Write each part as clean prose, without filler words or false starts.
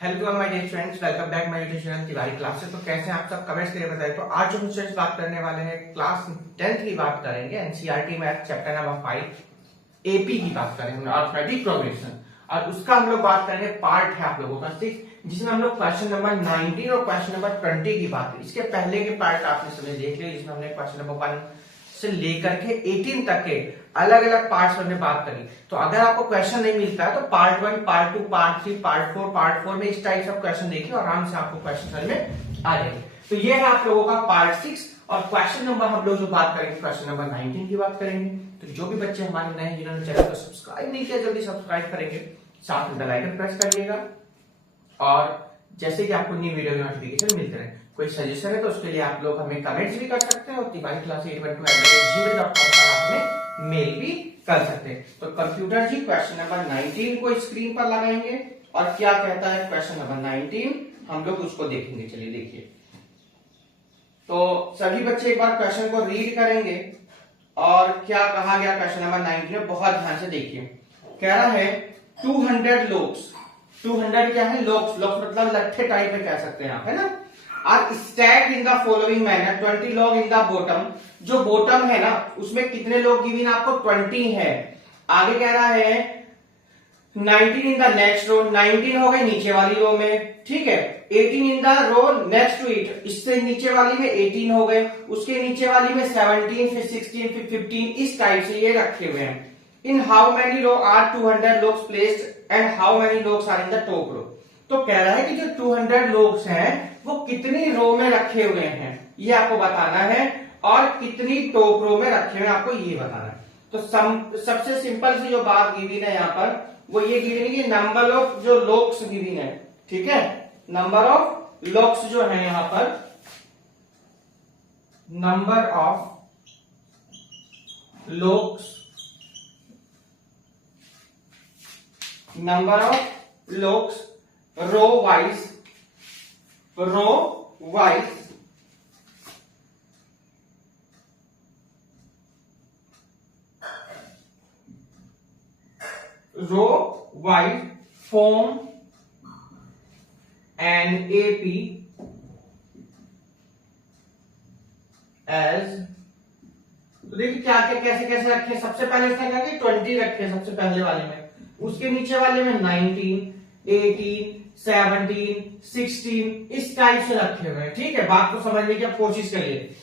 Hello my dear friends, welcome back my YouTube channel Tiwari classes. तो कैसे हैं आप सब, कमेंट्स करके बताएं। तो आज जो हम स्टूडेंट्स बात करने वाले हैं क्लास 10th की बात करेंगे। NCERT math chapter number 5 AP की बात करेंगे, अर्थमेटिक प्रोग्रेशन। और उसका हम लोग बात करेंगे पार्ट है आप लोगों का 6, जिसमें हम लोग क्वेश्चन नंबर 19 और क्वेश्चन नंबर 20 की बात करें। इसके पहले के पार्ट आपने समझ देख लिया, जिसमें हमने क्वेश्चन नंबर 1 से लेकर के 18 तक के अलग अलग पार्ट्स में बात करी। तो अगर आपको क्वेश्चन नहीं मिलता है तो पार्ट 1, पार्ट 2, पार्ट 3, पार्ट 4 में इस टाइप से क्वेश्चन देखिए और आराम से आपको क्वेश्चन समझ में आ जाएंगे। तो ये है आप लोगों का पार्ट 6 और क्वेश्चन नंबर हम लोग जो बात करेंगे क्वेश्चन नंबर 19 की बात करेंगे। तो जो भी बच्चे हमारे नए हैं जिन्होंने चैनल को सब्सक्राइब नहीं किया, जल्दी सब्सक्राइब करेंगे, साथ में बेल आइकन प्रेस करिएगा और जैसे कि आपको न्यू वीडियो की नोटिफिकेशन मिलते रहे। कोई सजेशन है तो उसके लिए आप लोग हमें कमेंट्स भी कर सकते हैं और तिवारी क्लास 812@gmail.com पर आप हमें मेल भी कर सकते हैं। तो कंप्यूटर जी क्वेश्चन नंबर 19 को स्क्रीन पर लगाएंगे और क्या कहता है क्वेश्चन नंबर 19 हम लोग उसको देखेंगे। चलिए देखिए। तो सभी बच्चे एक बार क्वेश्चन को रीड करेंगे और क्या कहा गया क्वेश्चन नंबर 19 में, बहुत ध्यान से देखिए। कह रहा है 200 लोग्स, 200 क्या है, लोग्स, लोग्स मतलब लट्ठे टाइप में कह सकते हैं आप, है ना। Are stacked in the following manner, 20 logs in the bottom. जो बॉटम है ना उसमें कितने लोग गिवन आपको 20 है। आगे कह रहा है 19 इन द नेक्स्ट रो, 19 हो गए नीचे वाली रो में, ठीक है। 18 in the row next to it, इससे नीचे वाली में 18 हो गए, उसके नीचे वाली में 17, फिर 16, फिर 15, इस टाइप से ये रखे हुए हैं। In how many row are 200 logs placed and how many logs are in the top row. तो कह रहा है कि जो 200 लोग्स हैं वो कितनी रो में रखे हुए हैं ये आपको बताना है और कितनी टॉप रो में रखे हुए हैं आपको ये बताना है। तो सबसे सिंपल सी जो बात गिवन है यहाँ पर वो ये गिवन है कि नंबर ऑफ जो लोग्स गिवन है, ठीक है। नंबर ऑफ लोग्स जो है यहाँ पर, number of logs, number of logs row wise row wise form an AP as. तो देखिए क्या क्या कैसे कैसे रखे। सबसे पहले उसने कहा कि 20 रखे सबसे पहले वाले में, उसके नीचे वाले में 19, 18, 17, 16 इस टाइप से रखे हुए हैं, ठीक है। बात को समझने की आप कोशिश करिए।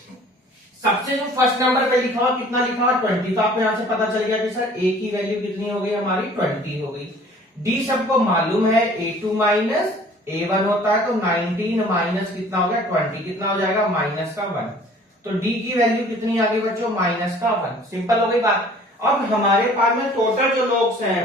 सबसे जो फर्स्ट नंबर पे लिखा हुआ कितना लिखा हुआ 20, तो आपको यहां से पता चल गया कि सर A की वैल्यू कितनी हो गई हमारी 20 हो गई। D सबको मालूम है A2 माइनस A1 होता है, तो 19 माइनस कितना हो गया 20, कितना हो जाएगा माइनस का 1। तो D की वैल्यू कितनी आ गई बच्चों माइनस का 1। सिंपल हो गई बात। अब हमारे पास में टोटल जो लोग्स हैं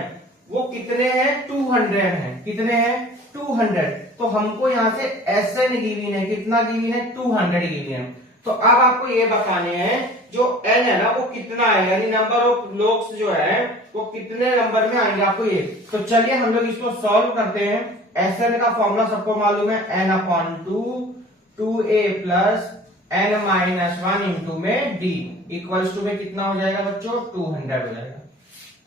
वो कितने हैं 200 हैं। कितने हैं 200। तो हमको यहाँ से SN गिवन है, कितना गिवन है 200 गिवन है। तो अब आपको ये बताने हैं जो n है ना वो कितना है, यानी नंबर ऑफ लोग्स जो है वो कितने नंबर में आएंगे आपको ये। तो चलिए हम लोग इसको सॉल्व करते हैं। SN का फॉर्मूला सबको मालूम है, n/2 2a plus n minus 1 into में d इक्वल्स टू में कितना हो जाएगा बच्चों 200 हो जाएगा।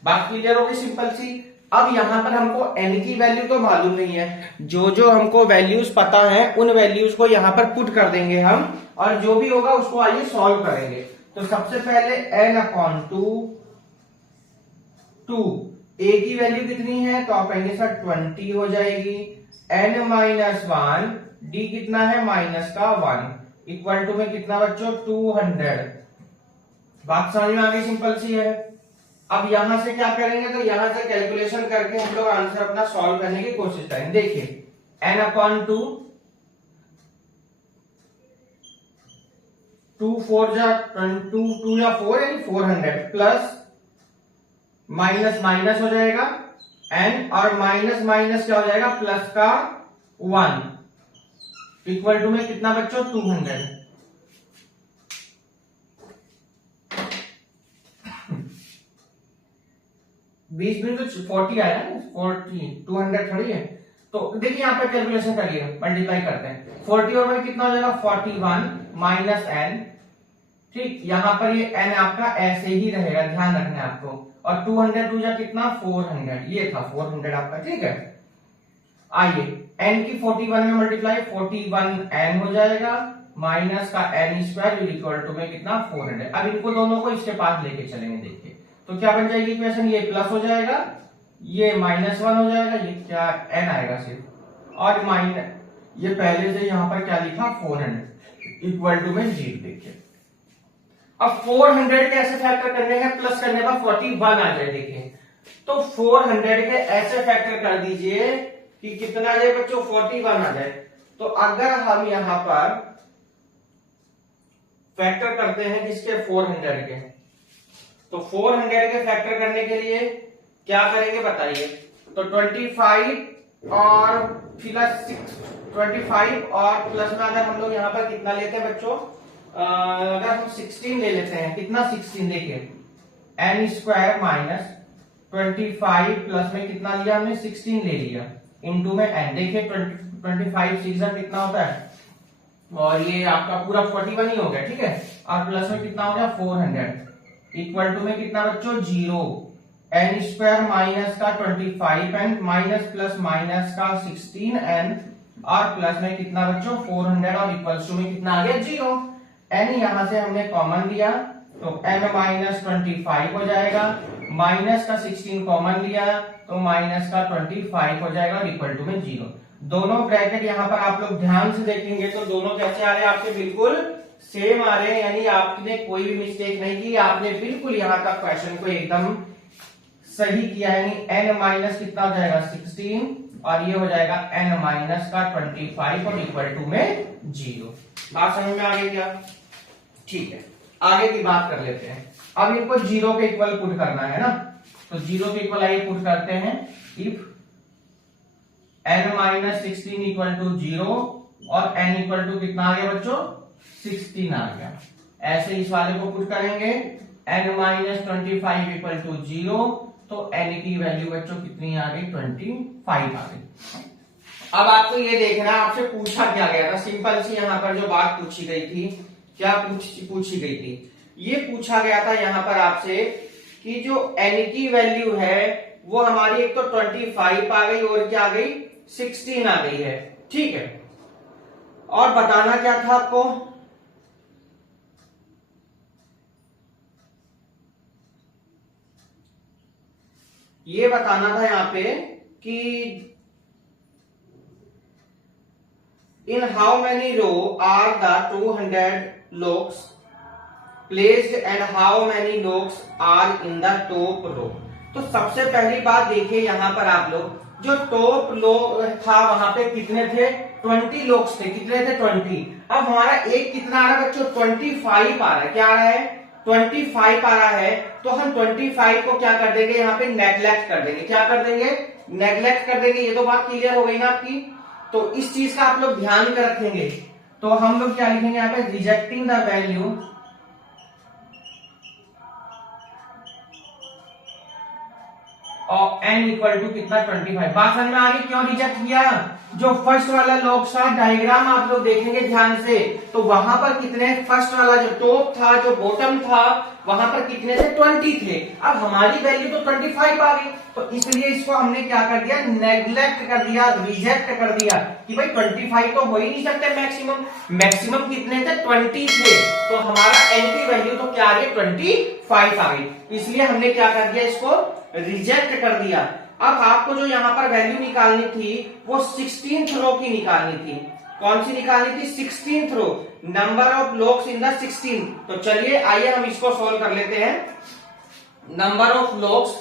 बात क्लियर होगी सिंपल सी। अब यहां पर हमको n की वैल्यू तो मालूम नहीं है, जो हमको वैल्यूज पता है उन वैल्यूज को यहां पर पुट कर देंगे हम और जो भी होगा उसको आइए सॉल्व करेंगे। तो सबसे पहले n/2 2 a की वैल्यू कितनी है तो आप कहेंगे सर 20 हो जाएगी, n माइनस 1 d कितना है माइनस का 1 इक्वल टू में कितना बच्चों 200। बात समझ में आ गई, सिंपल सी है। अब यहां से क्या करेंगे तो यहां से कैलकुलेशन करके हम लोग आंसर अपना सॉल्व करने की कोशिश करेंगे। देखिए n/2 2 4 जा 2 2 या 4 यानी 400 प्लस माइनस माइनस हो जाएगा n और माइनस माइनस क्या हो जाएगा प्लस का 1 इक्वल टू में कितना बच्चों 200। 20 में तो 40 आया ना, 40 200 थोड़ी है। तो देखिए यहाँ पे कैलकुलेशन करिए, मल्टीप्लाई करते हैं। 40 और में कितना हो जाएगा 41 माइनस n, ठीक। यहां पर ये n आपका ऐसे ही रहेगा, ध्यान रखना है आपको। और 200 टू जा कितना 400, ये था 400 आपका, ठीक है। आइए n की 41 में मल्टीप्लाई 41n हो जाएगा माइनस का n स्क्वायर इक्वल टू में कितना 400। अब इनको दोनों को इसके पास लेके चलेंगे। देखिए तो क्या बन जाएगी इक्वेशन, ये प्लस हो जाएगा, ये -1 हो जाएगा, ये क्या n आएगा सिर्फ, और माइनस ये पहले से यहां पर क्या लिखा 400 इक्वल टू में 0। देखिए अब 400 के ऐसे फैक्टर करने हैं, प्लस करने पर 41 आ जाए। देखिए तो 400 के ऐसे फैक्टर कर दीजिए कि कितना आ जाए बच्चों, 41 आ जाए। तो अगर हम यहां पर फैक्टर करते हैं किसके, 400 के, तो 400 के फैक्टर करने के लिए क्या करेंगे बताइए। तो 25 और प्लस 25 और प्लस में अगर हम लोग यहां पर कितना लेते हैं बच्चों, अगर हम 16 ले लेते हैं, कितना 16, देखिए n स्क्वायर माइनस 25 प्लस में कितना लिया हमने 16 ले लिया इनटू में n। देखिए 25 सीजन कितना होता है, और ये आपका पूरा 41 ही हो गया, ठीक है। और प्लस में कितना हो गया 400 इक्वल टू में कितना बच्चों 0, n स्क्वायर माइनस का 25 एन माइनस प्लस माइनस का 16n और प्लस में कितना बच्चों 400 और इक्वल्स टू में कितना आ गया 0। n यहां से हमने कॉमन लिया तो n माइनस 25 हो जाएगा, माइनस का 16 कॉमन लिया तो माइनस का 25 हो जाएगा और इक्वल टू में 0। दोनों ब्रैकेट यहां पर आप लोग ध्यान से देखेंगे तो दोनों कैसे आ रहे हैं आपके, बिल्कुल सेम आ रहे हैं, यानी आपने कोई भी मिस्टेक नहीं की, आपने बिल्कुल यहां तक क्वेश्चन को एकदम सही किया। यानी n माइनस कितना हो जाएगा 16 और ये हो जाएगा n माइनस का 25 और इक्वल टू में 0। बात समझ में आ गई क्या? ठीक है, आगे की बात कर लेते हैं। अब इनको 0 के इक्वल पुट करना है ना, तो 0 के इक्वल आइए पुट करते हैं। If n minus 16 equal to 0 और n इक्वल टू कितना आ गया बच्चों 16 आ गया। ऐसे इस वाले को पुट करेंगे n माइनस 25 इक्वल टू 0, तो n की वैल्यू बच्चों कितनी आ गई 25 आ गई। अब आपको ये देखना, आपसे पूछा क्या गया था, सिंपल सी यहाँ पर जो बात पूछी गई थी, क्या पूछी गई थी, ये पूछा गया था यहाँ पर आपसे कि जो n की वैल्यू है वो हमारी एक तो 25 आ गई और क्या आ गई 16 आ गई है, ठीक है। और बताना क्या था आपको, ये बताना था यहां पे कि in how many row are the 200 logs placed and how many logs are in the top row। तो सबसे पहली बात देखिए यहां पर आप लोग, जो टॉप लो था वहां पे कितने थे 20 लोग्स थे, कितने थे 20। अब हमारा एक कितना आ रहा है बच्चों 25 आ रहा है, क्या आ रहा है 25 आ रहा है। तो हम 25 को क्या कर देंगे यहाँ पे नेग्लेक्ट कर देंगे, क्या कर देंगे नेग्लेक्ट कर देंगे। ये तो बात क्लियर हो गई ना आपकी, तो इस चीज का आप लोग ध्यान कर रखेंगे। तो हम लोग क्या लिखेंगे यहाँ पे रिजेक्टिंग द वैल्यू और n इक्वल टू कितना 25। बात समझ में आ रही क्यों रिजेक्ट किया, जो फर्स्ट वाला लॉग था डायग्राम आप लोग देखेंगे ध्यान से, तो वहां पर कितने फर्स्ट वाला जो टॉप था जो बॉटम था वहां पर कितने थे 20 थे। अब हमारी वैल्यू तो 25 आ गई, तो इसलिए इसको हमने क्या कर दिया नेग्लेक्ट कर दिया, रिजेक्ट कर दिया कि भाई 25 तो हो ही नहीं सकते मैक्सिमम, मैक्सिमम कितने थे 20 थे। तो हमारा n की वैल्यू तो क्या आ गई 25 आ गई, इसलिए हमने क्या कर दिया इसको रिजेक्ट कर दिया। अब आपको जो यहां पर वैल्यू निकालनी थी वो 16th रो की निकालनी थी। कौन सी निकालनी थी 16th row, number of logs in the 16। तो चलिए आइए हम इसको सॉल्व कर लेते हैं। नंबर ऑफ लॉग्स,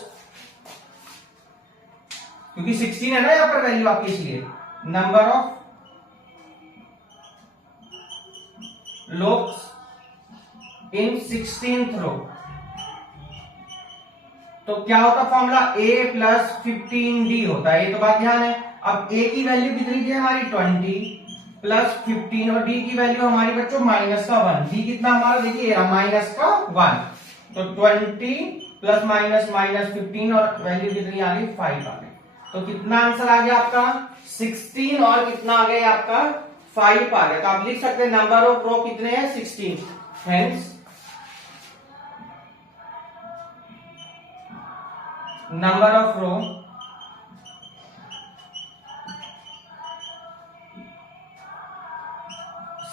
क्योंकि 16 है ना यहां पर वैल्यू आपकी, इसलिए number of logs in 16th रो। तो क्या होता फॉर्मूला a प्लस 15d होता है, ये तो बात ध्यान है। अब a की वैल्यू कितनी थी हमारी 20 प्लस 15 और d की वैल्यू हमारी बच्चों माइनस का 1, d कितना हमारा देखिए माइनस का 1। तो 20 प्लस माइनस माइनस 15 और वैल्यू कितनी आ गई 5 आ गई। तो कितना आंसर आ गया आपका 16 और कितना आ गया आपका 5 आ गया। तो आप लिख सकते हैं नंबर ऑफ रो कितने हैं 16, hence number of row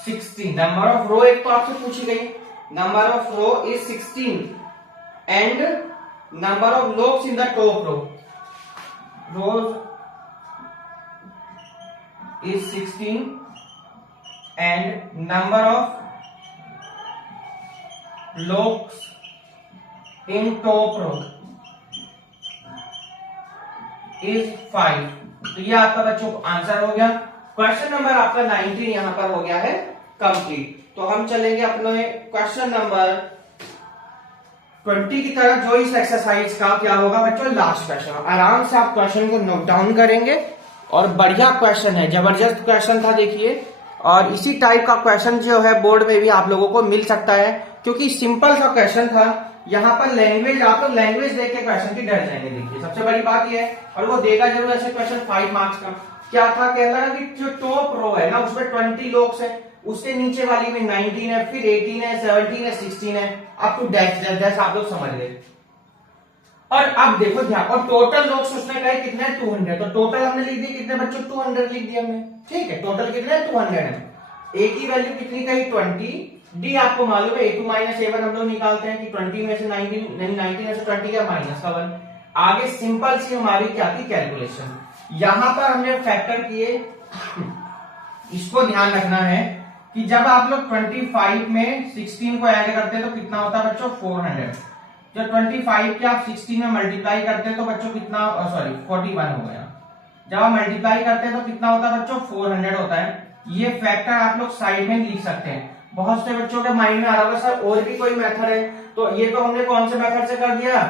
16। Number of row एक तो आपसे पूछी गई, number of row is 16 and number of locks in the top row, rows is 16 and number of locks in top row is 5। तो ये आपका बच्चों आंसर हो गया। क्वेश्चन नंबर आपका 19 यहां पर हो गया है कंप्लीट। तो हम चलेंगे अपने क्वेश्चन नंबर 20 की तरफ, जो इस एक्सरसाइज का क्या होगा बच्चों लास्ट क्वेश्चन। आराम से आप क्वेश्चन को नोट डाउन करेंगे और बढ़िया क्वेश्चन है, जबरदस्त क्वेश्चन था देखिए। और इसी टाइप का क्वेश्चन जो है बोर्ड में भी आप लोगों को मिल सकता है, क्योंकि सिंपल सा क्वेश्चन था। यहाँ पर लैंग्वेज, आप लोग लैंग्वेज देख के क्वेश्चन की डर जाएंगे। देखिए सबसे बड़ी बात यह है, और वो देगा जरूर ऐसे क्वेश्चन 5 मार्क्स का। क्या था, कह रहा है कि जो टॉप रो है ना उसमें 20 लॉक्स है, उसके नीचे वाली में 19 है, फिर 18 है, 17 है, 16 है, अप टू डैश आप लोग समझ गए। और अब देखो ध्यान, और टोटल लॉक्स उसने कहे कितने 200, तो टोटल हमने लिख दिया कितने बच्चों 200 लिख दिया हमने, ठीक है। टोटल कितने 200 है। ए की वैल्यू कितनी कही 20, डी आपको मालूम है a2 माइनस a1 हम लोग निकालते हैं कि 20 में से 19 में से 20 का माइनस का 1। आगे सिंपल सी हमारी क्या थी कैलकुलेशन, यहां पर हमने फैक्टर किए। इसको ध्यान रखना है कि जब आप लोग 25 में 16 को ऐड करते हैं तो कितना होता है बच्चों 400। जब 25 के आप 16 में मल्टीप्लाई करते हैं तो बच्चों कितना, सॉरी 41 हो गया। जब आप मल्टीप्लाई करते हैं तो कितना होता है बच्चों 400 होता है। ये फैक्टर आप लोग साइड में लिख सकते हैं। बहुत से बच्चों के माइंड में आ रहा होगा सर और भी कोई मेथड है, तो ये तो हमने कौन से मेथड से कर दिया,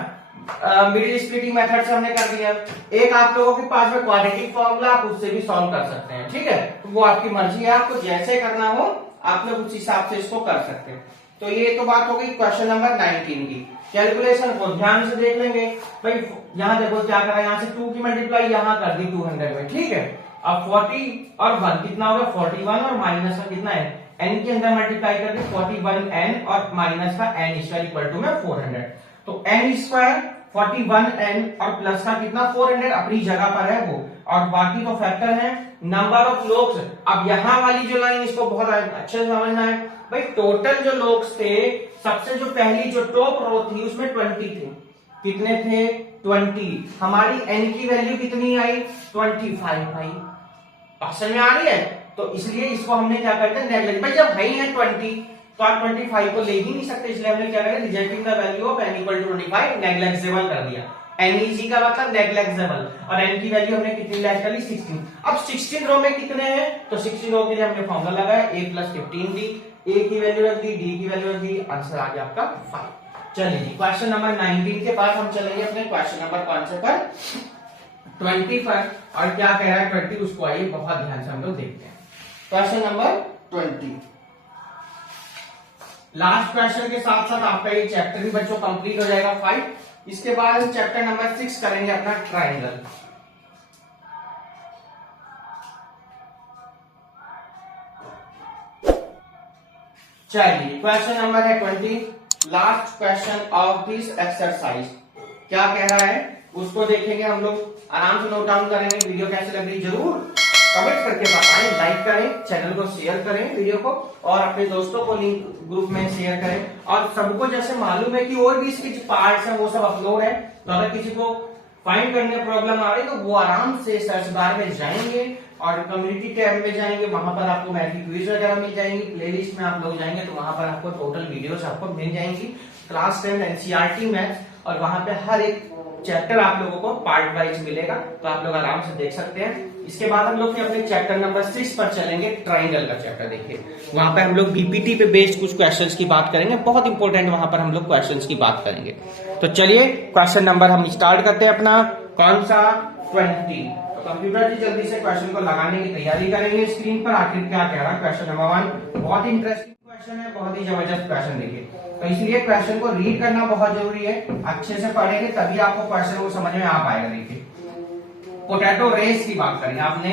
मिडिल स्प्लिटिंग मेथड से हमने कर दिया। एक आप लोगों के पास में क्वाड्रेटिक फॉर्मूला, आप उससे भी सॉल्व कर सकते हैं, ठीक है। तो वो आपकी मर्जी है, आपको जैसे करना हो आप लोग उस हिसाब से इसको कर सकते हैं। तो ये तो बात हो गई क्वेश्चन नंबर 19 की। कैलकुलेशन को ध्यान से देख लेंगे भाई। यहाँ देखो क्या करा, यहाँ से 2 की मल्टीप्लाई यहाँ कर दी 200 में, ठीक है। अब 40 और 1 कितना होगा 41, और माइनस का कितना है n के अंदर मल्टीप्लाई करके 41n और माइनस का n स्क्वायर इक्वल टू में 400। तो n स्क्वायर 41n और प्लस का कितना 400 अपनी जगह पर है वो, और बाकी तो फैक्टर है नंबर ऑफ लॉक्स। अब यहाँ वाली जो लाइन इसको बहुत अच्छे से समझना है भाई। टोटल जो लॉक्स थे, सबसे जो पहली जो टॉप रो थी उसमें 20 थे। कितने थे 20। हमारी n की वैल्यू कितनी आई 25 आई। समझ में आ रही है। तो इसलिए इसको हमने क्या करते हैं नेगलेक्ट, भाई जब है 20 तो आप 25 को ले ही नहीं सकते, इसलिए हमने क्या करा rejecting the value of n equal to 25, neglectable कर दिया। NEG का मतलब नेग्लेक्टेबल, और n की वैल्यू हमने कितनी लैच कर ली 16। अब 16 रो में कितने हैं, तो 16 रो के लिए हमने फॉर्मूला लगाया a प्लस 15d, a की वैल्यू रख दी, d की वैल्यू रख दी, आंसर आ गया आपका 5। चलिए जी क्वेश्चन नंबर 19 के बाद हम चलेंगे अपने क्वेश्चन नंबर कौन से पर 20 पर। और क्या कह रहा है 20, उसको आइए बहुत ध्यान से हम लोग देखते हैं। क्वेश्चन नंबर 20, लास्ट क्वेश्चन के साथ साथ आपका ये चैप्टर भी बच्चों कंप्लीट हो जाएगा 5। इसके बाद हम चैप्टर नंबर 6 करेंगे अपना ट्रायंगल। चलिए क्वेश्चन नंबर है 20, last question of this exercise. क्या कह रहा है उसको देखेंगे हम लोग, आराम से नोट डाउन करेंगे। वीडियो कैसे लग रही जरूर कमेंट करके बताएं, लाइक करें, चैनल को शेयर करें वीडियो को, और अपने दोस्तों को लिंक ग्रुप में शेयर करें। और सबको जैसे मालूम है कि और भी इसके पार्ट्स हैं वो सब अपलोड है, तो अगर किसी को फाइंड करने में प्रॉब्लम आ रही तो वो आराम से सर्च बार में जाएंगे और कम्युनिटी टैब में जाएंगे, वहां पर आपको मैथ की क्विज वगैरह मिल जाएंगी। प्लेलिस्ट में आप लोग जाएंगे तो वहां पर आपको टोटल वीडियोस आपको मिल जाएंगी, क्लास 10 एनसीईआरटी मैथ्स, और वहां पे हर एक चैप्टर आप लोगों को पार्ट वाइज मिलेगा, तो आप लोग आराम से देख सकते हैं। इसके बाद हम लोग फिर अपने चैप्टर नंबर 6 पर चलेंगे, ट्रायंगल का चैप्टर। देखिए वहां पे हम लोग बीपीटी पे बेस्ड कुछ क्वेश्चंस की बात करेंगे, बहुत इंपॉर्टेंट वहां पर हम लोग क्वेश्चंस की बात करेंगे। तो चलिए क्वेश्चन नंबर हम स्टार्ट करते हैं अपना, कौन सा 20। तो कंप्यूटर जी जल्दी से क्वेश्चन को लगाने की तैयारी करेंगे स्क्रीन पर। आखिर क्या कह रहा है क्वेश्चन नंबर 1, बहुत इंटरेस्टिंग क्वेश्चन है, बहुत ही जबरदस्त क्वेश्चन। देखिए तो इसलिए क्वेश्चन को रीड करना बहुत जरूरी है, अच्छे से पढ़ेंगे तभी आपको क्वेश्चन को समझ में आ पाएगा। देखिए पोटैटो रेस की बात करें, आपने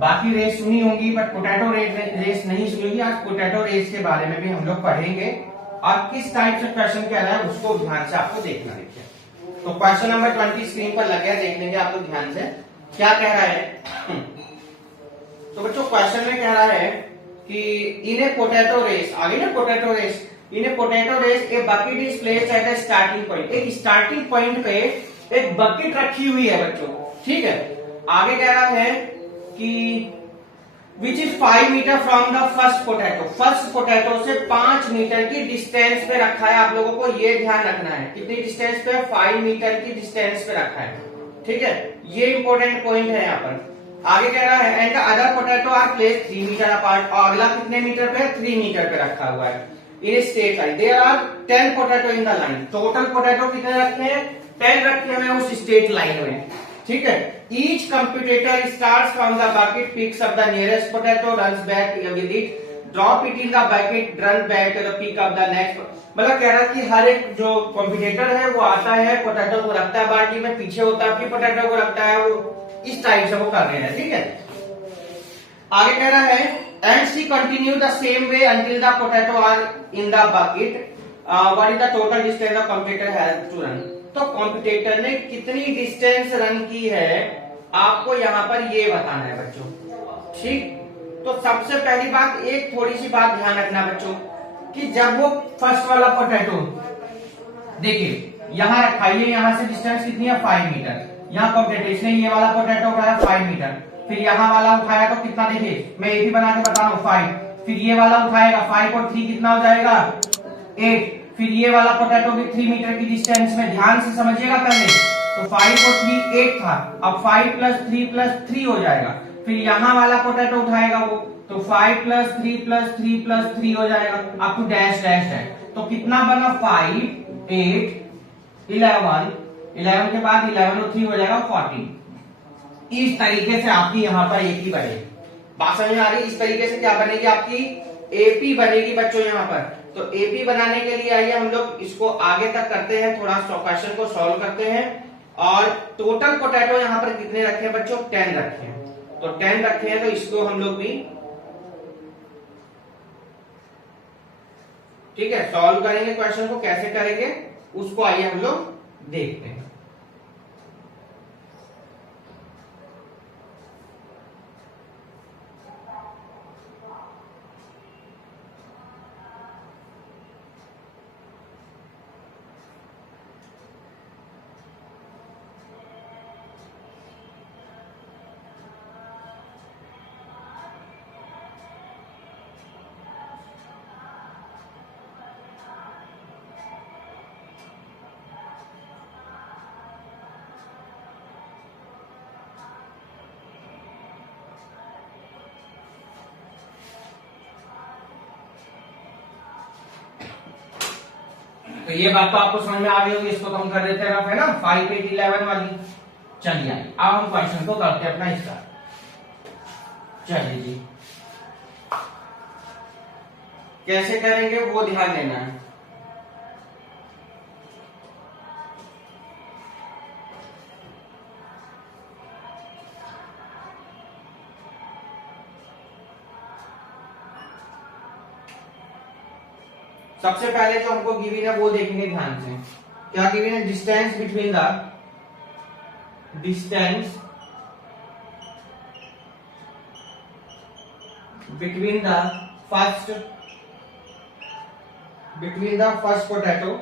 बाकी रेस सुनी होगी बट पोटैटो रेस नहीं सुनी होगी। आज पोटैटो रेस के बारे में भी हम लोग पढ़ेंगे और किस टाइप से क्वेश्चन कह रहा है उसको ध्यान से आपको देखना। देखिए तो क्वेश्चन नंबर 20 स्क्रीन पर लग गया, देख लेंगे आप लोग ध्यान से क्या कह रहा है। तो बच्चों क्वेश्चन में कह रहा है कि इन ए पोटैटो रेस, आगे ना potato race, in a potato race a bucket is placed at a starting point, एक स्टार्टिंग पॉइंट पे एक बकेट रखी हुई है बच्चों, ठीक है। आगे कह रहा है कि which is 5 metre from the first potato, first potato से 5 मीटर की डिस्टेंस पे रखा है। आप लोगों को ये ध्यान रखना है, कितनी डिस्टेंस पे, 5 मीटर की डिस्टेंस पे रखा है, ठीक है। ये इंपॉर्टेंट पॉइंट है यहाँ पर। आगे कह रहा है and other potato are placed 3 metre apart, और अगला कितने मीटर पे, 3 मीटर पे रखा हुआ है। In straight line there are 10 potato in the line, total potato कितने रखे हैं, 10 रखे हुए उस स्टेट लाइन में, ठीक है। Each competitor starts from the bucket, picks up the nearest potato, runs back with it, drop it in the bucket, run back to the pick up the next. मतलब कह रहा है कि हर एक जो कंप्यूटेटर है वो आता है, पोटैटो को रखता है बाल्टी में, पीछे होता है, फिर पोटैटो को रखता है, वो इस टाइप से वो कर रहे हैं, ठीक है। आगे कह रहा है and she continue the same way until the potato are in the bucket, what is the total distance the computer has to run. तो कंप्यूटर ने कितनी डिस्टेंस रन की है आपको यहाँ पर ये बताना है बच्चों, ठीक। तो सबसे पहली बात, एक थोड़ी सी बात ध्यान रखना बच्चों कि जब वो फर्स्ट वाला पोटैटो, देखिए यहाँ रखा है, यहाँ से डिस्टेंस कितनी है, 5 मीटर। यहाँ कंप्यूटर ने ये वाला पोटैटो उठाया 5 मीटर, फिर यहाँ वाला उठाया तो कितना, देखिए मैं ये भी बना के बता रहा हूँ 5, फिर ये वाला उठाएगा 5 और 3 कितना हो जाएगा 8, फिर ये वाला पोटैटो भी 3 मीटर की डिस्टेंस में, ध्यान से समझिएगा पहले। तो 5 और 3 8 था, अब 5 + 3 हो जाएगा। फिर यहाँ वाला पोटैटो उठाएगा वो, तो 5 + 3 + 3 + 3 हो जाएगा, अप टू डैश डैश है। तो कितना बना, 5 8 11, 11 के बाद 11 और 3 हो जाएगा 14। इस तरीके से आपकी यहाँ पर एपी बनेगी। बात समझ में आ रही है? इस तरीके से क्या बनेगी, आपकी एपी बनेगी बच्चों यहाँ पर। तो एपी बनाने के लिए आइए हम लोग इसको आगे तक करते हैं, थोड़ा क्वेश्चन को सॉल्व करते हैं। और टोटल पोटैटो यहाँ पर कितने रखे हैं बच्चों, 10 रखे हैं। तो 10 रखे हैं, तो इसको हम लोग भी, ठीक है, सॉल्व करेंगे। क्वेश्चन को कैसे करेंगे उसको आइए हम लोग देखते हैं। तो ये बात तो आपको समझ में आ गई होगी, इसको तो हम कर देते हैं, है ना, 5 8 11 वाली। चलिए अब हम क्वेश्चन को करते हैं अपना स्टार्ट। चलिए जी, कैसे करेंगे वो ध्यान देना है। सबसे पहले जो हमको गिवन है वो देखेंगे ध्यान से। क्या गिवन है, distance between the first potato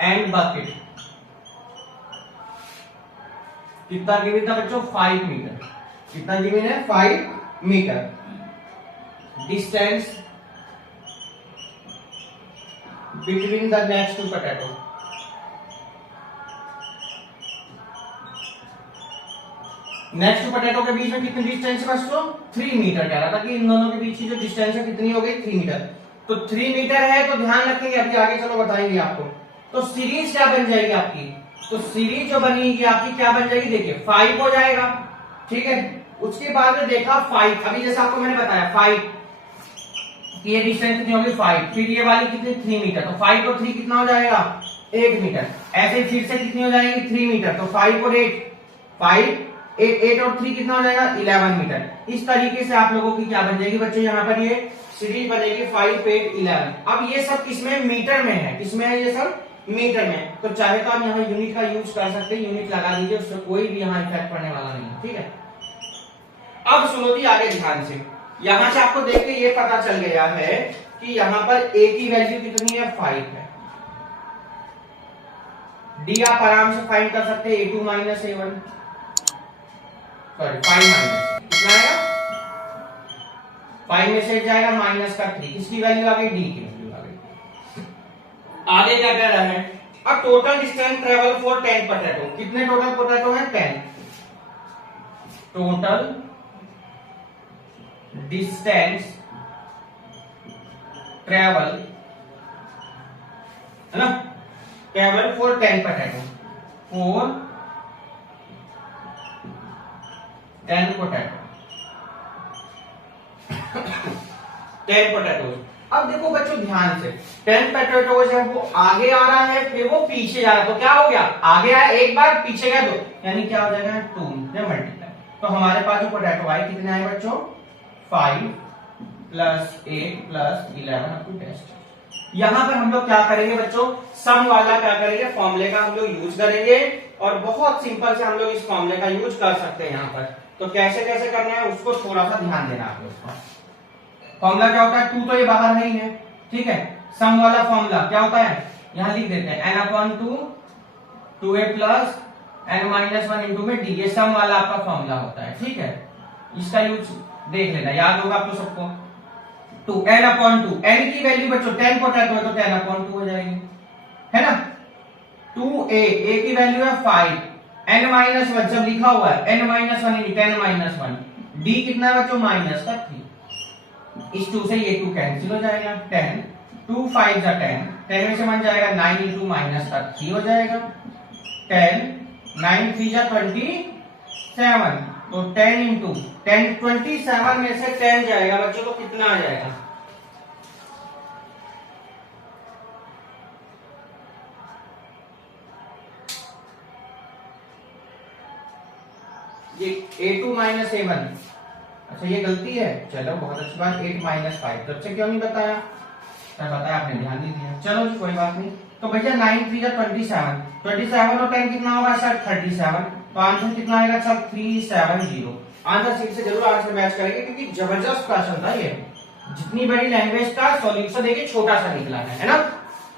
and bucket. कितना गिवन था बच्चों, 5 मीटर। कितना गिवन है, 5 metre. Distance between the next two potato, next potato के बीच में कितनी डिस्टेंस है बच्चों, 3 मीटर। कह रहा था कि इन दोनों के बीच की जो डिस्टेंस है कितनी हो गई, 3 मीटर। तो 3 मीटर है, तो ध्यान रखेंगे, अभी आगे चलो बताएंगे आपको। तो सीरीज क्या बन जाएगी आपकी, तो सीरीज जो बनेगी आपकी क्या बन जाएगी, देखिए 5 हो जाएगा, ठीक है। उसके बाद में देखा 5, अभी जैसे आपको मैंने बताया 5 कि ये डिस्टेंस कितनी होगी 5, फिर ये वाली कितनी 3 मीटर, तो 5 और 3 कितना हो जाएगा 8 मीटर। ऐसे फिर से कितनी हो जाएगी 3 मीटर, तो 5 और 8 5 8 और 3 कितना हो जाएगा 11 मीटर। इस तरीके से आप लोगों की क्या बन जाएगी बच्चों, यहाँ पर ये सीरीज बनेगी 5 8 11। अब ये सब किसमें, मीटर में है, किसमें है ये सब, मीटर में। तो चाहे तो आप यहाँ यूनिट का यूज कर सकते हैं, यूनिट लगा दीजिए, उससे कोई भी यहाँ इफेक्ट पड़ने वाला नहीं है, ठीक है। अब सुनो जी आगे ध्यान से, यहां से आपको देख के ये पता चल गया है कि यहां पर a की वैल्यू कितनी है 5 है। d आप आराम से फाइंड कर सकते हैं a2 minus a1, sorry 5 minus कितना आएगा 5 में से जाएगा माइनस का 3, किसकी वैल्यू आ गई d की वैल्यू आ गई। आगे क्या कह रहा है, अब total distance travel for 10 potato, कितने टोटल पोटैटो है 10, टोटल डिस्टेंस ट्रेवल है ना, travel for 10 potato, for 10 potato 10 potatoes. अब देखो बच्चों ध्यान से, 10 पोटैटोज है वो आगे आ रहा है फिर वो पीछे जा रहा है, तो क्या हो गया आगे आया एक बार पीछे गया 2, यानी क्या हो जाएगा 2 मल्टीप्लाई। तो हमारे पास जो पोटैटो आए कितने आए बच्चों 5 plus 8 plus 11 up to test. यहां पर हम लोग क्या करेंगे बच्चों, सम वाला क्या करेंगे फॉर्मूले का हम लोग यूज करेंगे, और बहुत सिंपल से हम लोग इस फॉर्मूले का यूज कर सकते हैं यहाँ पर। तो कैसे कैसे करना है उसको थोड़ा सा ध्यान देना आप लोग को। फॉर्मूला क्या होता है, 2 तो ये बाहर नहीं है, ठीक है, सम वाला फॉर्मूला क्या होता है यहां लिख देते हैं n/2 2a plus n minus 1 into में d, ये सम वाला आपका फॉर्मूला होता है, ठीक है, इसका यूज देख लेना, याद होगा आप लोग सबको। टू n/2, n की वैल्यू बच्चों 10 पोटैटो है तो 10/2 हो जाएगी, है ना। 2a, a की वैल्यू है 5, n माइनस 1 जब लिखा हुआ है n minus 1 into 10 minus 1, d कितना है बच्चों माइनस का 3, इस 2 से ये 2 कैंसिल हो जाएगा, 10 2 5 जा 10, 10 में से 1 जाएगा 9 इंटू माइनस का 3 हो जाएगा, 10 9 3 जा 27, तो 10 इंटू 10 27 में से 10 जाएगा बच्चों तो कितना आ जाएगा, ये a2 माइनस a1, अच्छा ये गलती है, चलो बहुत अच्छी बात, 8 माइनस 5, तो अच्छा क्यों नहीं बताया, बताया आपने ध्यान नहीं दिया, चलो जी कोई बात नहीं। तो भैया 9 3 जा 27 और 10 कितना होगा सर 37, तो आंसर कितना आएगा सर 370। आंसर सीट से जरूर आंसर मैच करेंगे क्योंकि जबरदस्त क्वेश्चन था ये, जितनी बड़ी लैंग्वेज का सॉल्यूशन देखिए छोटा सा निकला है ना।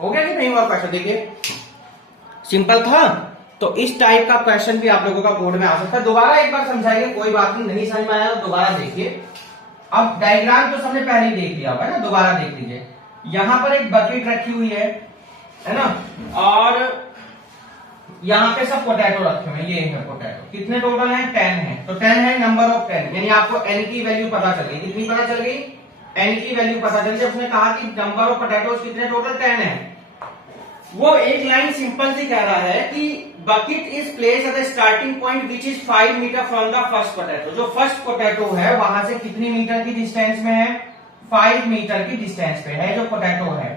हो गया कि नहीं हुआ क्वेश्चन, देखिए सिंपल था। तो इस टाइप का क्वेश्चन भी आप लोगों का बोर्ड में आ सकता है। दोबारा एक बार समझाइए, कोई बात नहीं समझ में आया तो दोबारा देखिए। अब डायग्राम तो सबने पहले ही देख लिया होगा ना, दोबारा देख लीजिए। यहां पर एक बकेट रखी हुई है ना, और यहाँ पे सब पोटैटो रखे हुए हैं, ये है पोटैटो, कितने टोटल हैं 10 है, तो 10 है नंबर ऑफ 10, यानी आपको n की वैल्यू पता चल गई, कितनी पता चल गई n की वैल्यू पता चल गई। उसने कहा कि नंबर ऑफ पोटैटोज कितने टोटल 10 है, वो एक लाइन सिंपल सी कह रहा है कि bucket is place at the starting point which is 5 metre from the first potato. जो फर्स्ट पोटैटो है वहां से कितनी मीटर की डिस्टेंस में है, 5 मीटर की डिस्टेंस पे है जो पोटैटो है,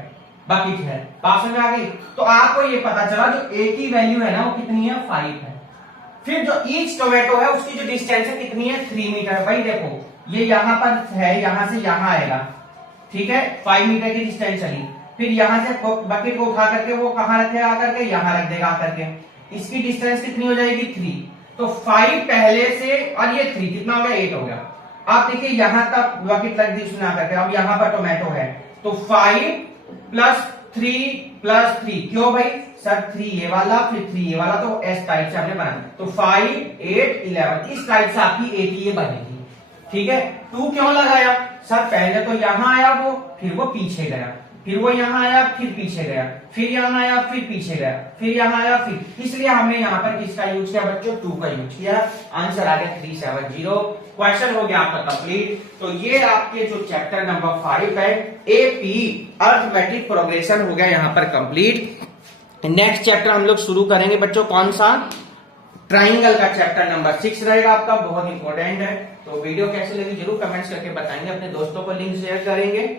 बकेट है। बात समझ में आ गई। तो आपको ये पता चला जो a की वैल्यू है ना वो कितनी है 5 है। फिर जो ईच टोमेटो है उसकी जो डिस्टेंस है कितनी है 3 मीटर। भाई देखो ये यहां पर है, यहां से यहां आएगा, ठीक है, 5 मीटर की डिस्टेंस चली, फिर यहां से बकेट को उठा करके वो कहां रखेगा आकर के, यहां रख देगा आकर के, इसकी डिस्टेंस कितनी हो जाएगी 3। तो 5 पहले से और ये 3 कितना हो गया 8 हो गया। आप देखिए यहां तक बकेट रख दी उसने आकर के, अब यहां पर टोमेटो है तो 5 प्लस 3 प्लस 3, क्यों भाई सर 3 ये वाला फिर 3 ये वाला, तो एस टाइप से आपने बनाया, तो 5 8 11 इस टाइप से आपकी 80 बनेगी, ठीक है। 2 क्यों लगाया सर, पहले तो यहां आया वो, फिर वो पीछे गया, फिर वो यहां आया फिर पीछे गया, फिर यहां आया फिर पीछे गया, फिर यहां आया फिर, इसलिए हमने यहां पर किसका यूज किया बच्चों 2 का यूज किया। आंसर आ गया 370। क्वेश्चन हो गया आपका कंप्लीट। तो ये आपके जो चैप्टर नंबर 5 है एपी अर्थमेटिक प्रोग्रेशन हो गया यहाँ पर कंप्लीट। नेक्स्ट चैप्टर हम लोग शुरू करेंगे बच्चों, कौन सा, ट्राइंगल का चैप्टर नंबर 6 रहेगा आपका, बहुत इंपॉर्टेंट है। तो वीडियो कैसे लगी जरूर कमेंट्स करके बताएंगे, अपने दोस्तों को लिंक शेयर करेंगे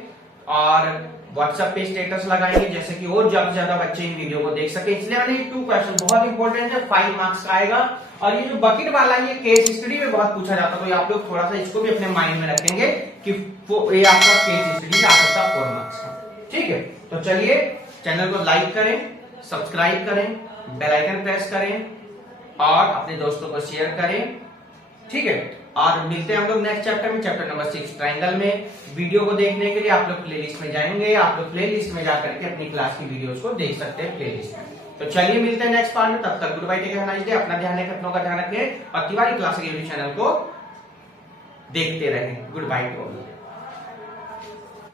और व्हाट्सएप पे स्टेटस लगाएंगे, जैसे कि और ज्यादा से ज्यादा बच्चे इन वीडियो को देख सके। इसलिए मैंने 2 क्वेश्चन बहुत इंपॉर्टेंट है, 5 मार्क्स का आएगा। और ये जो बकेट वाला ये केस स्टडी में बहुत पूछा जाता है, तो आप लोग थोड़ा सा इसको भी अपने माइंड में रखेंगे कि ये आपका केस स्टडी आ सकता है 4 मार्क्स का, ठीक है। तो चलिए चैनल को लाइक करें, सब्सक्राइब करें, बेल आइकन प्रेस करें और अपने दोस्तों को शेयर करें। ठीक है, और मिलते हैं हम लोग नेक्स्ट चैप्टर में, चैप्टर नंबर 6 ट्रायंगल में। वीडियो को देखने के लिए आप लोग प्लेलिस्ट में जाएंगे, आप लोग प्लेलिस्ट में जाकर के अपनी क्लास की वीडियोस को देख सकते हैं प्लेलिस्ट में। तो चलिए मिलते हैं नेक्स्ट पार्ट में, तब तक good bye, take care, nice day. अपना ध्यान रखें, अपनों का ध्यान रखें और तिवारी क्लास यूट्यूब चैनल को देखते रहें। Good by two all.